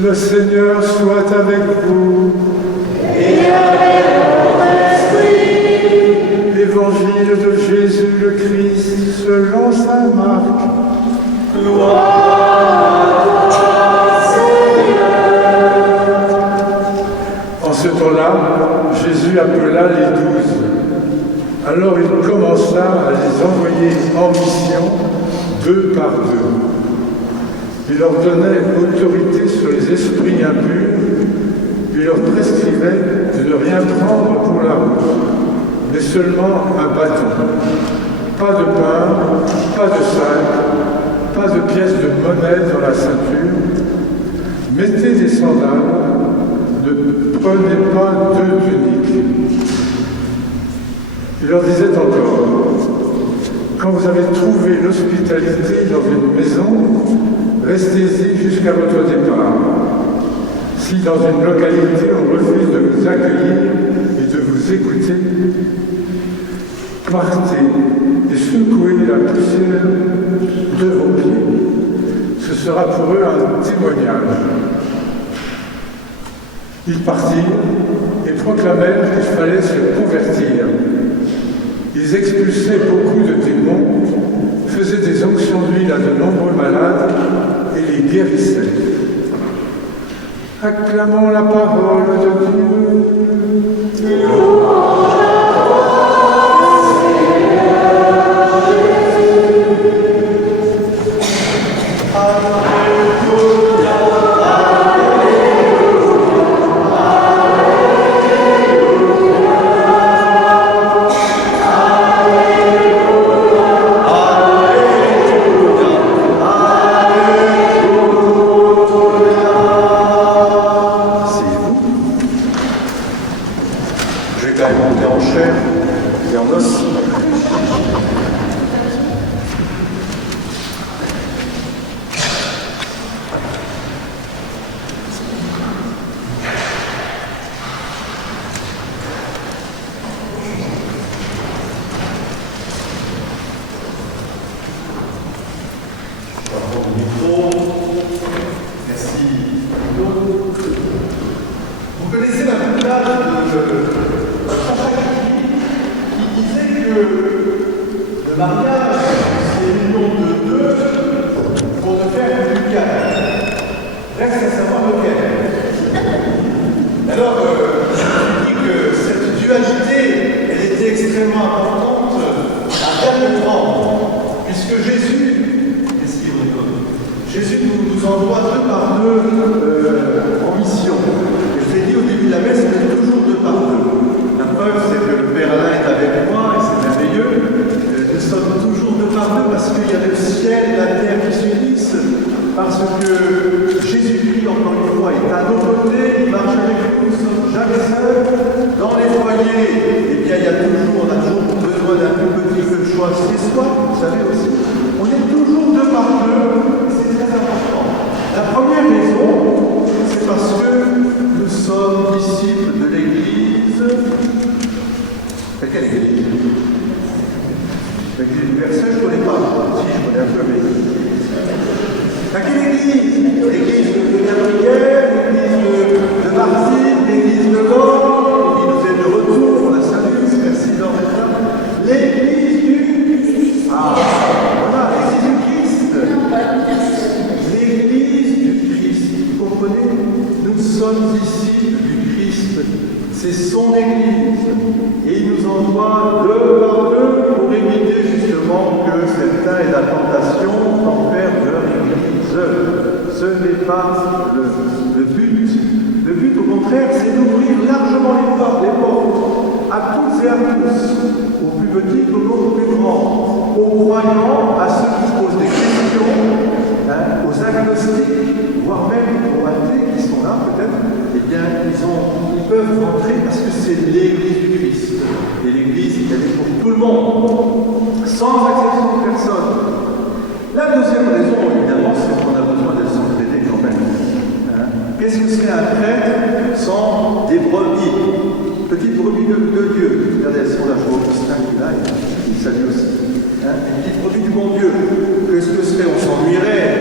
Le Seigneur soit avec vous. Et avec votre esprit. Évangile de Jésus le Christ selon saint Marc. Gloire à toi, Seigneur. En ce temps-là, Jésus appela les 12. Alors il commença à les envoyer en mission, 2 par 2. Il leur donnait autorité sur les esprits impurs. Il leur prescrivait de ne rien prendre pour la route, mais seulement un bâton. Pas de pain, pas de sac, pas de pièces de monnaie dans la ceinture. Mettez des sandales, ne prenez pas 2 tuniques. Il leur disait encore, quand vous avez trouvé l'hospitalité dans une maison, restez-y jusqu'à votre départ. Si dans une localité on refuse de vous accueillir et de vous écouter, partez et secouez la poussière de vos pieds. Ce sera pour eux un témoignage. Ils partirent et proclamèrent qu'il fallait se convertir. Ils expulsaient beaucoup de démons, faisaient des onctions d'huile à de nombreux malades et les guérissaient. Acclamons la parole de Dieu. Louange à toi, Seigneur Jésus. Alléluia, Alléluia, Vous connaissez la boutade de Sacha Guitry qui disait que le mariage, c'est l'union de 2 pour ne faire que 4. Reste à savoir lequel. Alors, je dis que cette dualité, elle était extrêmement importante à bien comprendre, puisque Jésus, qu'est-ce qu'il rigole ? Jésus nous envoie 2 par 2 en mission. Et je l'ai dit au début de la messe, on est toujours 2 par 2. La preuve, c'est que le Père Alain est avec moi et c'est merveilleux. Nous sommes toujours 2 par 2 parce qu'il y a le ciel et la terre qui s'unissent, parce que Jésus-Christ, encore une fois, est à nos côtés, il marche avec nous, nous ne sommes jamais seuls. Dans les foyers, eh bien, on a toujours besoin d'un plus petit que le choix chez soi, vous savez aussi. On est toujours 2 par 2, c'est très important. La première raison, c'est parce que nous sommes disciples de l'Église. C'est quelle Église? L'Église universelle, je ne connais pas. Si, je connais un peu l'Église. Quelle Église? L'Église de Gabriel, l'Église de Martine, l'Église de Laure, qui nous est de retour pour la Saint-Luc, merci Laure d'être là. L'Église du... voilà, l'Église du Christ. L'Église du Christ. Vous comprenez? Nous sommes disciples du Christ. C'est son Église. Et il nous envoie 2 par 2 pour éviter justement que certains aient la tentation d'en faire leur Église. Ce n'est pas le but. Le but, au contraire, c'est d'ouvrir largement les portes à toutes et à tous, aux plus petits comme aux plus grands, aux croyants, à ceux qui se posent des questions, aux agnostiques, voire même aux athées qui sont là peut-être, eh bien, ils peuvent rentrer parce que c'est l'Église du Christ. Et l'Église, elle est pour tout le monde, sans exception de personne. La deuxième raison, évidemment, c'est qu'on a besoin d'être s'entraider quand même. Qu'est-ce que serait un prêtre sans des brebis? Petites brebis de Dieu. Regardez, elles sont là, je vois Augustin qui est là, il salue aussi. Une petite brebis du bon Dieu. Qu'est-ce que serait? On s'ennuierait.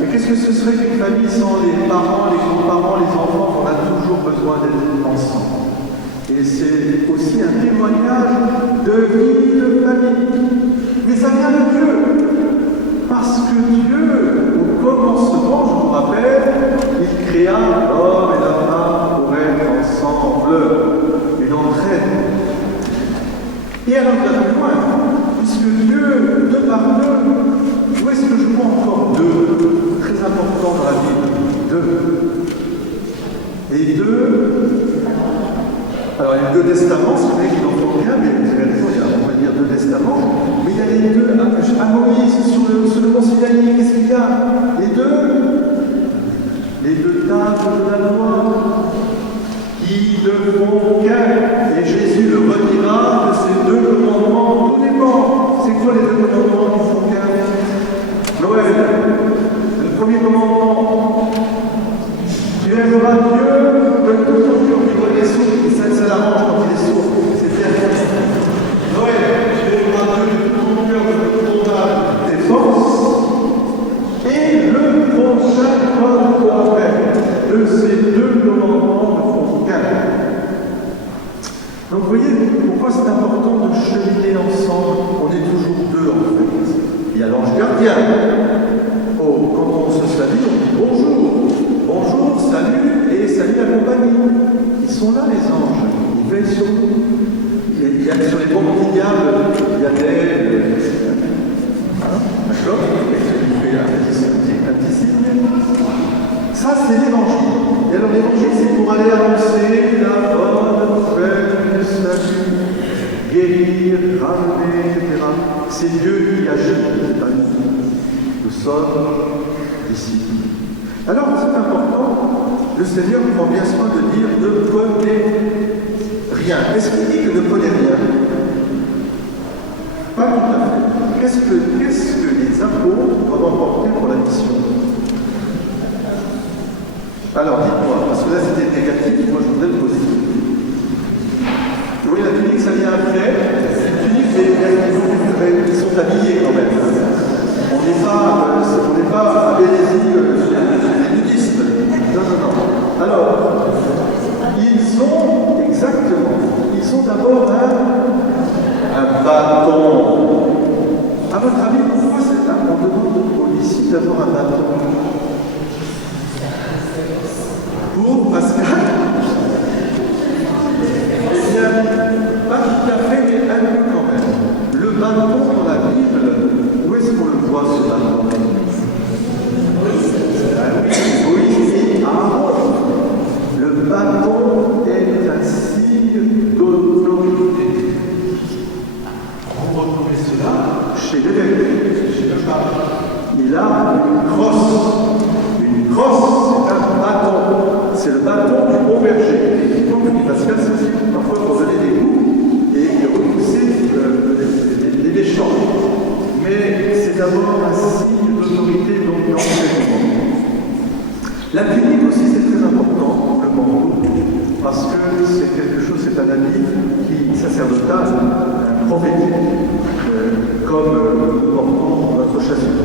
Et qu'est-ce Qu'est-ce que ce serait qu'une famille sans les parents, les grands-parents, les enfants? On a toujours besoin d'être ensemble. Et c'est aussi un témoignage de vie de famille. Mais ça vient de Dieu. Parce que Dieu, au commencement, je vous rappelle, il créa l'homme et la femme pour être ensemble et d'entraide. Et alors, il va plus loin, puisque Dieu, deux par deux, où est-ce que je vois encore deux? Très important dans la Bible, deux. Et deux, alors il y a deux testaments, c'est vrai qu'il en faut bien, mais vous avez raison, on va dire deux testaments, mais il y a les deux, à Moïse, sur le mont Sinaï, qu'est-ce qu'il y a? Les deux tables de la loi, qui ne font qu'un, et Jésus le redira de ces deux commandements, tout dépend. C'est quoi les deux commandements qui font qu'un? Noël, le premier commandement, tu aimeras Dieu de tout ton cœur, au niveau des sourds, ça l'arrange quand il est sourd, c'est bien. Noël, tu aimeras Dieu de tout ton cœur, de toute ton âme, tes forces, et le prochain comme toi-même. De ces deux commandements ne font qu'un. Donc vous voyez pourquoi c'est important de cheminer ensemble. On est toujours deux en fait. Il y a l'ange gardien. Oh, quand on se salue, on dit bonjour. Bonjour, salut et salut la compagnie. Ils sont là les anges. Ils veillent sur nous. Il y a sur les bons petits diables, il y a des... D'accord? Il fait un petit signe. Ça, c'est l'évangile. Et alors, l'évangile, c'est pour aller annoncer la bonne nouvelle du salut, guérir, ramener, etc. C'est Dieu qui agit, c'est pas nous. Nous sommes disciples. Alors, c'est important, le Seigneur prend bien soin de dire ne prenez rien. Est-ce qu'il dit que ne prenez rien? Pas tout à fait. Qu'est-ce que les apôtres doivent emporter pour la mission? Alors, dites-moi, parce que là c'était négatif, moi je voudrais le positif. Oui, la tunique, ça vient après. La tunique, ils sont habillés quand même. On n'est pas à Bénézie, les nudistes. Non. Alors, ils ont d'abord un bâton. À votre avis, pourquoi on demande aux disciples d'avoir un bâton? Pour Pascal, eh bien, pas tout à fait, mais un peu quand même. Le bâton dans la Bible, où est-ce qu'on le voit ce bâton? Moïse et Aaron. Le bâton est un signe d'autorité. On retrouve cela chez l'évêque, chez le pape. Il a une crosse. Une crosse, c'est un bâton. C'est le bâton du bon berger. Et comme dit Pascal, c'est aussi parfois pour donner des coups et repousser les méchants. Mais c'est d'abord un signe d'autorité, donc d'enseignement. La tunique aussi, c'est très important, le manteau, parce que c'est quelque chose, c'est un habit qui sacerdotal, un prophétique, comme nous portons notre chasuble.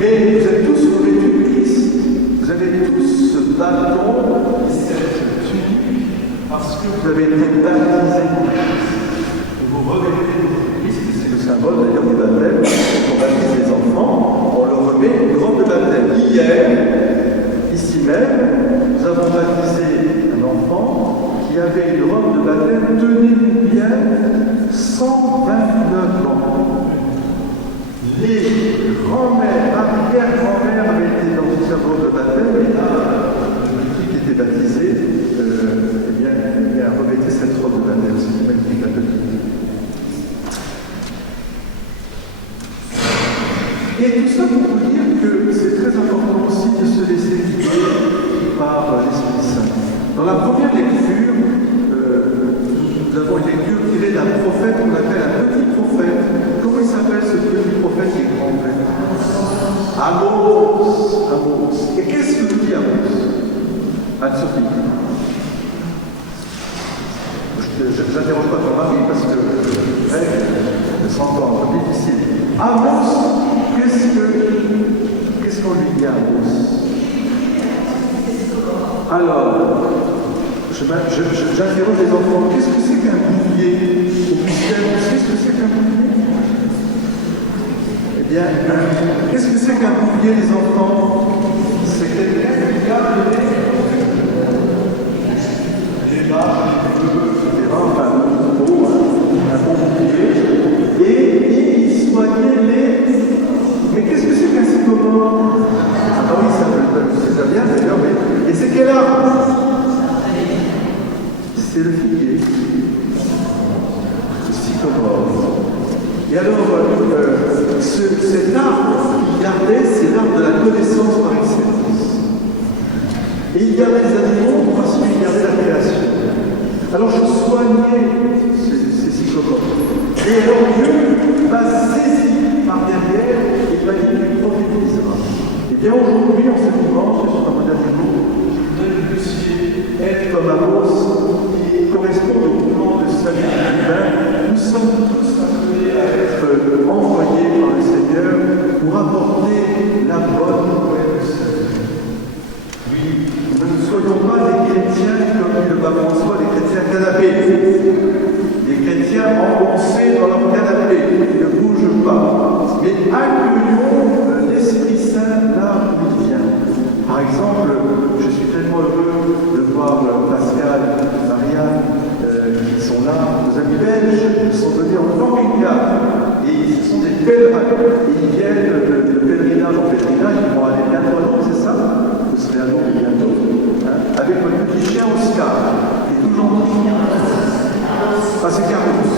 Mais vous êtes tous revêtus de Christ. Vous avez tous ce bâton, cette tunique, parce que vous avez été baptisés pour Christ. Vous revêtez de Christ, c'est le symbole d'ailleurs du baptême. Quand on baptise les enfants, on leur remet une robe de baptême. Hier, ici même, nous avons baptisé un enfant qui avait une robe de baptême, tenez-vous bien, 129 ans. Les grands-mères, arrière-grand-mères avaient été dans une robe de baptême, et là, le petit qui était baptisé, eh bien, revêtait cette robe de baptême. C'est magnifique, la petite. Et tout ça pour vous dire que c'est très important aussi de se laisser guider par l'Esprit Saint. Dans la première lecture, nous avons une lecture tirée d'un prophète qu'on appelle un petit prophète. Comment il s'appelle ce petit prophète qui est grand prophète? Amos. Et qu'est-ce que nous dit Amos? Anne-Sophie. Je n'interroge pas ton mari parce que ce sera encore un peu difficile. Amos, qu'est-ce qu'on lui dit à Amos? Alors, j'interroge les enfants, qu'est-ce que c'est qu'un bouvier? Augustin, vous savez ce que c'est qu'un bouvier? Eh bien, qu'est-ce que c'est qu'un bouvier, les enfants? C'est quelqu'un qui garde les bras, enfin, un bon bouvier, et il soignait les... Mais qu'est-ce que c'est qu'un sycomore? Ah oui, ça vient d'ailleurs, mais... Et c'est quel arbre? C'est le figuier, le sycomore. Et alors, cet arbre qu'il gardait, c'est l'arbre de la connaissance par excellence. Et il gardait les animaux parce qu'il gardait la création. Alors je soignais ces sycomores. Et alors Dieu m'a saisi par derrière et m'a dit tu prophétiseras. Et bien aujourd'hui, en ce dimanche, sur un modèle du jour, vous puissiez être comme Amos qui correspond au mouvement de salut divin. Nous sommes tous appelés à être envoyés par le Seigneur pour apporter la bonne nouvelle du salut. Oui, nous ne soyons pas des chrétiens, comme dit le pape François, des chrétiens canapés. Des chrétiens engoncés dans leur canapé, qui ne bougent pas. Mais accueillons l'Esprit Saint là où il vient. Par exemple, je suis tellement heureux de voir Pascal, Marianne, qui sont là, nos amis belges, qui sont venus en camping-car. Et ce sont des pèlerins. Et ils viennent de pèlerinage en pèlerinage, ils vont aller bientôt à Londres, c'est ça? Vous serez à Londres bientôt. Hein? Avec votre petit chien Oscar, qui est tout gentil. Ah, c'est Carlos.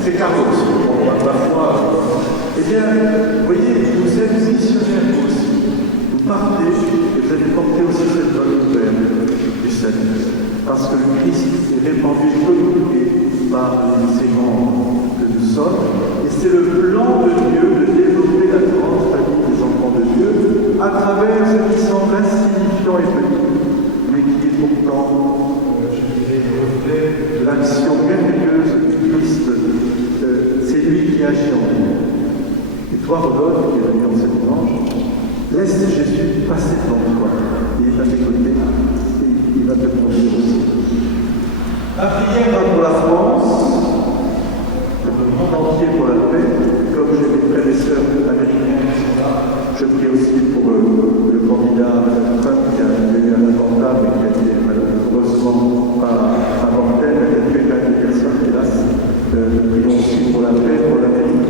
C'est Carlos. Bon, ma foi. Eh bien, vous voyez, vous êtes missionnaires aussi. Vous partez et vous allez porter aussi cette bonne nouvelle du salut. Parce que le Christ est répandu et communiqué par les aimants que nous sommes. Et c'est le plan de Dieu de développer la grande famille des enfants de Dieu à travers ce qui semble insignifiant et petit, mais qui est pourtant, je dirais, le reflet de l'action merveilleuse du Christ. C'est lui qui agit en nous. Et toi, Rodolphe, qui est venu en ce dimanche, laisse Jésus passer devant toi. Il est à tes côtés et il va te conduire aussi. La prière pour la France, pour le monde entier pour la paix. Comme j'ai mes frères et sœurs américains qui sont là, je prie aussi pour le candidat Trump qui a eu un attentat, mais qui a été malheureusement pas mortel, mais qui a tué quelques personnes, hélas. Prions aussi pour la paix, pour l'Amérique,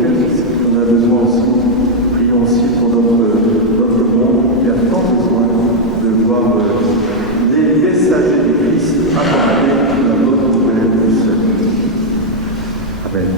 on a besoin aussi. Prions aussi pour notre monde qui a tant besoin de voir les messagers du Christ apporter la bonne nouvelle du salut. Amen.